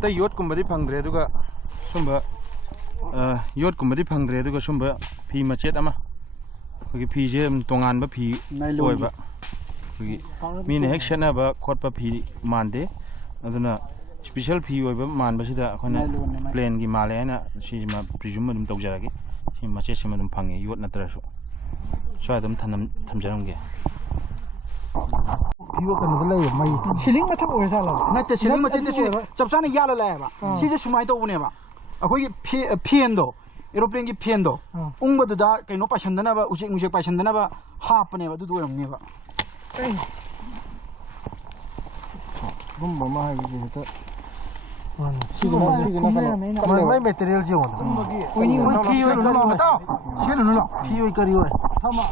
แต่ยศกุมบัติพังเดรดูก็สุ่มแบบยศกุมบัติพังเดรดูก็สุ่มแบบพีมาเช็ดอะมั้งคือพีเชื่อมตัวงานแบบพีป่วยแบบคือมีในเฮกชันนะแบบคอร์ดแบบพีมันเดอันนั้นนะสเปเชียลพีแบบมันแบบสิดาคนนั้นเพลนกี่มาเลยนะชิมาพรีซูมมันตกใจกี่ชิมาเช็ดชิมาดุมพังเงยยศนั่นตระสูช่วยดุมทำจารงเกพี่ว่ากันก็เลยไม่ชิลิงมาทำอะไรซะล่ะน่าจะชิลิงมาเช็ดชิจับซานี่ยาละแหละบ่ชิจะสมัยตัวเนี่ยบ่အခုพีเอนโดเอโรเพลนกี่พีเอนโดอุ้งบัดดาไก่นกไปชันดนะบ่อุจิงุจิไปชันดนะบ่ฮาปเนี่ยบ่ดูอย่างนี้บ่ผมบ่มาให้ดิเถอะชิลิงไม่เมทีเรียลจิ๋วนะวันนี้มันพี่ว่ารู้มั้ยต่อเชื่อหนูล่ะพี่ว่าก็รู้ไอ้ทำมา